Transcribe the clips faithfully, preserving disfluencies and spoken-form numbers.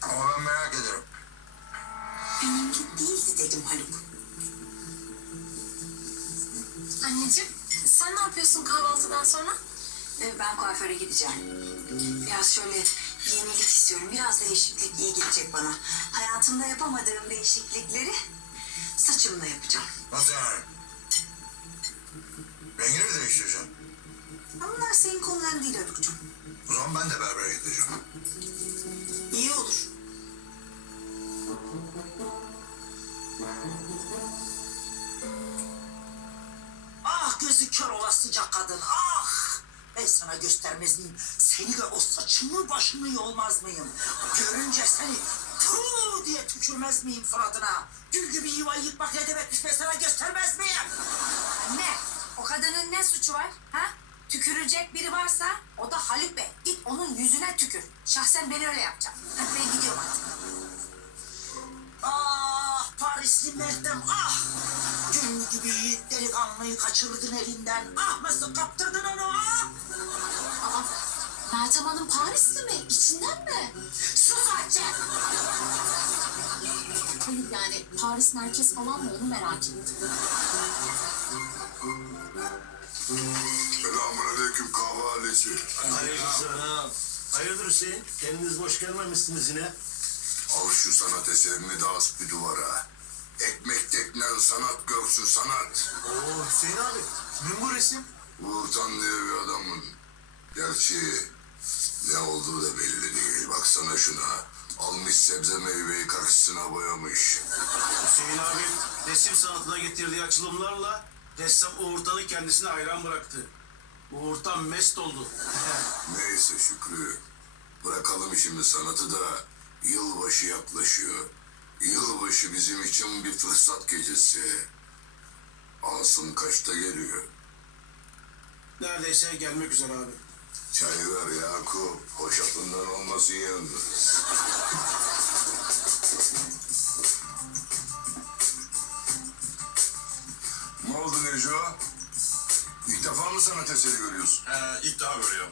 Ama ben merak ederim. Benimki değildi dedim Haluk. Anneciğim, sen ne yapıyorsun kahvaltıdan sonra? Ee, Ben kuaföre gideceğim. Biraz şöyle yenilik istiyorum. Biraz değişiklik iyi gelecek bana. Hayatımda yapamadığım değişiklikleri saçımla yapacağım. Nasıl yani? Rengini mi değiştireceğim? Ama bunlar senin konuların değil Haluk'cum. O zaman ben de berbere gideceğim. İyi olur. Ah gözü kör olasıca kadın ah! Ben sana göstermez miyim? Seni de o saçını başını yolmaz mıyım? Görünce seni tuuu diye tükürmez miyim suratına? Gül gibi yuvayı yıkmak ne demekmiş ben sana göstermez miyim? Anne, o kadının ne suçu var? Ha? Tükürecek biri varsa o da Haluk Bey. Git onun yüzüne tükür. Şahsen ben öyle yapacağım. Hadi ben gidiyorum artık. Ah Parisli Meltem ah! Gül gibi yiğit delikanlıyı kaçırdın elinden. Ah nasıl kaptırdın onu ah! Aa, Meltem Hanım Parisli mi? İçinden mi? Sus Hatice! Hayır yani Paris merkez falan mı onu merak ettim. Selamünaleyküm kahve ailesi. Aleykümselam. Hayırdır Hüseyin? Kendiniz boş gelmemişsiniz yine. Al şu sanat eserini de as bir duvara. Ekmek teknen sanat göksün sanat. Oo Hüseyin abi. Kimin bu resim? Uğurtan diye bir adamın. Gerçi ne olduğu da belli değil. Baksana şuna. Almış sebze meyveyi karşısına boyamış. Hüseyin abi resim sanatına getirdiği açılımlarla ressam Uğurtan'ı kendisine hayran bıraktı. Uğurtan mest oldu. Neyse Şükrü. Bırakalım şimdi sanatı da yılbaşı yaklaşıyor. Yılbaşı bizim için bir fırsat gecesi. Asım kaçta geliyor? Neredeyse gelmek üzere abi. Çay ver Yakup. Hoşafından olmasın yalnız. Ne oldu Neco? İlk defa mı sanat eseri görüyorsun? Ee, ilk daha görüyorum.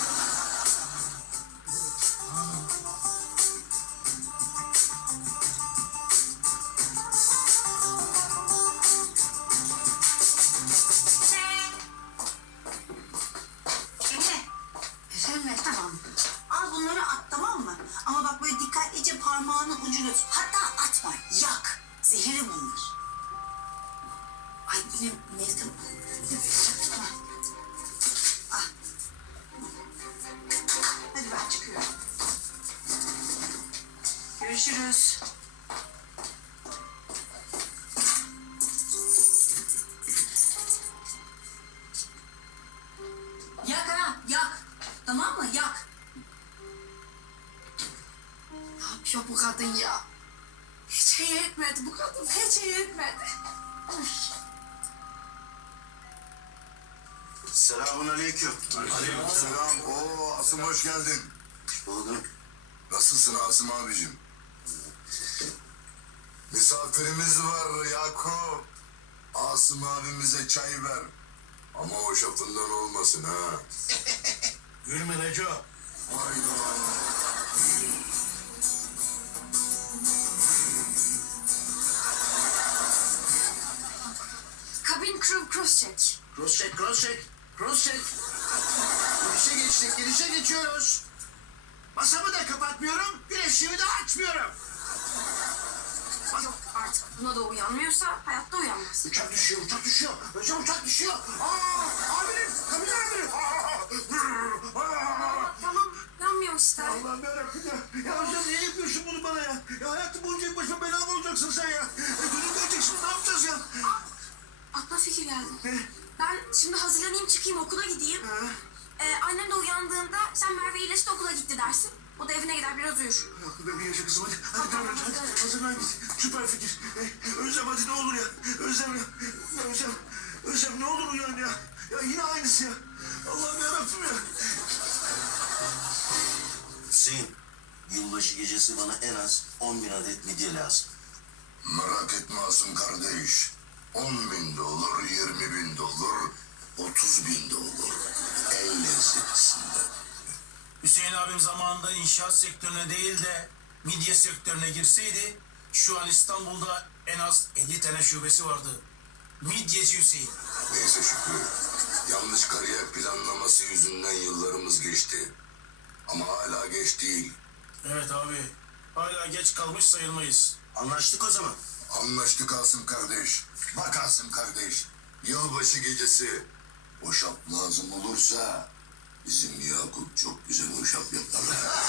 Emine. Efendim Meltem Hanım. Al bunları at tamam mı? Ama bak böyle dikkatlice parmağının ucunu tut. Hatta atma. Yak. Zehiri bunlar. Ay yine Meltem Hanım. Ah. Hadi ben çıkıyorum. Görüşürüz. Yak ha, yak. Tamam mı? Yak. Ne yapıyor bu kadın ya? Hiç iyi etmedi bu kadın. Hiç iyi etmedi. Selamun aleyküm. Selam. Oo Asım hoş geldin. Buldum. Nasılsın Asım abicim? Misafirimiz var Yakup. Asım abimize çay ver. Ama o şafından olmasın ha. Gülme Neco. Hayda. Cabin crew cross check. Cross check, cross check, cross check. Girişe geçtik, girişe geçiyoruz. Masamı da kapatmıyorum, güneşimi de açmıyorum. Yok artık buna da uyanmıyorsa hayatta uyanmaz. Uçak düşüyor, uçak düşüyor. Hocam uçak düşüyor. Aa, amirim, kabin amirim. Aa, aa. Tamam yanmıyor işte. Allah'ım yarabbim ya. Ya hocam niye yapıyorsun bunu bana ya? Ya hayatım boyunca hep başıma bela mı olacaksın sen ya? E, günün geleceksin, ne yapacağız ya? Aklıma fikir geldi. Ne? Ben şimdi hazırlanayım çıkayım okula gideyim. Ha? Ee, annem de uyandığında sen Merve iyileşti okula gitti dersin. O da evine gider biraz uyur. Aklı bir yaşa kızım hadi. Hadi Tamam, devam et. hadi. Hadi hazırlan git. Süper fikir. E, Özlem hadi ne olur ya. Özlem ya. Ya Özlem. Özlem ne olur uyan ya. Ya yine aynısı ya. Allah'ım yarabbim ya. Hüseyin, yılbaşı gecesi bana en az on bin adet midye lazım. Merak etme Asım kardeş. On bin de olur, yirmi bin de olur, otuz bin de olur. En lezzetlisinden. Hüseyin abim zamanında inşaat sektörüne değil de midye sektörüne girseydi şu an İstanbul'da en az elli tane şubesi vardı. Midyeci Hüseyin. Neyse Şükrü, yanlış kariyer planlaması yüzünden yıllarımız geçti. Ama hala geç değil. Evet abi. Hala geç kalmış sayılmayız. Anlaştık o zaman. Anlaştık Asım kardeş. Bak Asım kardeş, yılbaşı gecesi hoşap lazım olursa bizim Yakup çok güzel hoşap yapar.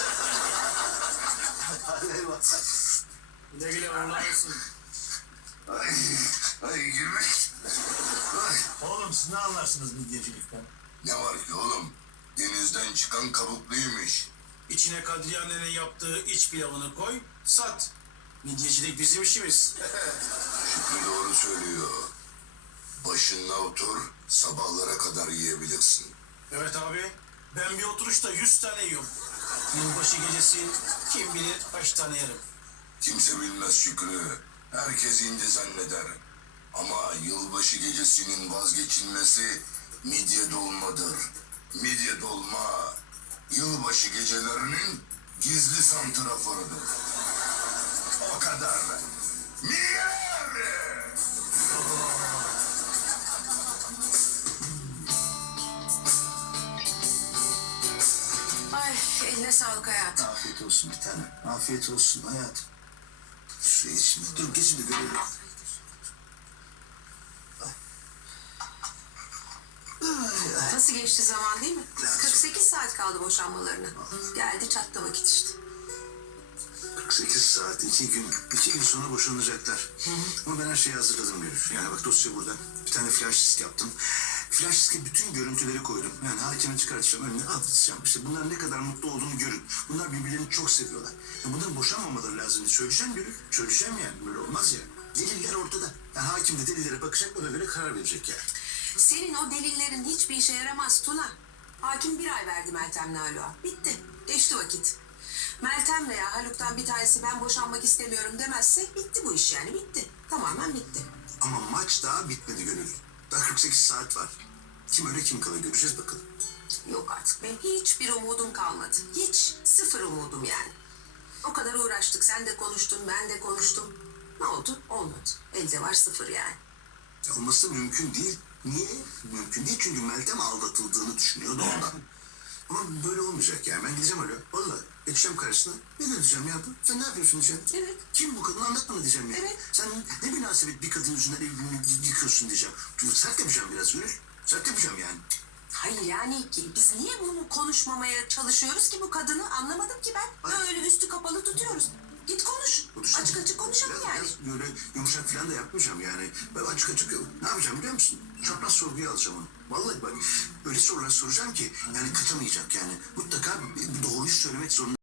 Eyvallah. Güle güle uğurlarsın. Ay, ay girmek. Ay. Oğlum siz ne anlarsınız midyecilikten? Ne var ki oğlum? Denizden çıkan kabukluymuş. İçine Kadriye annenin yaptığı iç pilavını koy, sat. Midyecilik bizim işimiz. Şükrü doğru söylüyor. Başına otur, sabahlara kadar yiyebilirsin. Evet abi. Ben bir oturuşta yüz tane yiyorum. Yılbaşı gecesi kim bilir kaç tane yerim. Kimse bilmez Şükrü. Herkes indi zanneder. Ama yılbaşı gecesinin vazgeçilmezi midye dolmadır. Midye dolma, yılbaşı gecelerinin gizli santraforudur. O kadar. Miyer! Ay eline sağlık hayatım. Afiyet olsun bir tane. Afiyet olsun hayatım. Şuraya şimdi. Dur geçin de görelim. Nasıl geçti zaman değil mi? kırk sekiz saat kaldı boşanmalarına. Geldi çattı vakit işte. kırk sekiz saat, iki gün, iki gün sonra boşanacaklar. Ama ben her şeyi hazırladım Gönül. Yani bak dosya burada. Bir tane flash disk yaptım. Flash diske bütün görüntüleri koydum. Yani hakime çıkartacağım, önüne atacağım. İşte bunlar ne kadar mutlu olduğunu görün. Bunlar birbirlerini çok seviyorlar. Ya bunların boşanmamaları lazım. Söyleyeceğim Gönül. Söyleyeceğim yani. Böyle olmaz ya. Deliller ortada. Yani hakim de delillere bakacak, ona göre karar verecek yani. Senin o delillerin hiçbir işe yaramaz Tuna. Hakim bir ay verdi Meltem'le Haluk'a. Bitti. Geçti vakit. Meltem veya Haluk'tan bir tanesi ben boşanmak istemiyorum demezse bitti bu iş yani bitti. Tamamen bitti. Ama maç daha bitmedi Gönül. Daha kırk sekiz saat var. Kim öyle kim kalır göreceğiz bakalım. Yok artık benim hiçbir umudum kalmadı. Hiç sıfır umudum yani. O kadar uğraştık. Sen de konuştun, ben de konuştum. Ne oldu? Olmadı. Elde var sıfır yani. Ya olması mümkün değil. Niye? Mümkün değil çünkü Meltem aldatıldığını düşünüyordu ondan. Ama böyle olmayacak yani. Ben gideceğim öyle. Vallahi geçeceğim karşısına. Ne diyeceğim ya bu? Sen ne yapıyorsun diyeceğim. Evet. Kim bu kadın anlat bana diyeceğim ya. Evet. Sen ne münasebet bir kadın yüzünden evliliğini yıkıyorsun diyeceğim. Çünkü sert yapacağım biraz Gönül. Sert yapacağım yani. Hayır yani ki biz niye bunu konuşmamaya çalışıyoruz ki bu kadını anlamadım ki ben. Hayır. Böyle üstü kapalı tutuyoruz. Git konuş. Konuşalım. Açık açık konuşalım Biraz- yani. biraz böyle yumuşak falan da yapmayacağım yani. Ben açık açık ne yapacağım biliyor musun? Çapraz sorguya alacağım onu. Vallahi bak öyle sorular soracağım ki yani kaçamayacak yani. Mutlaka doğruyu söylemek zorunda.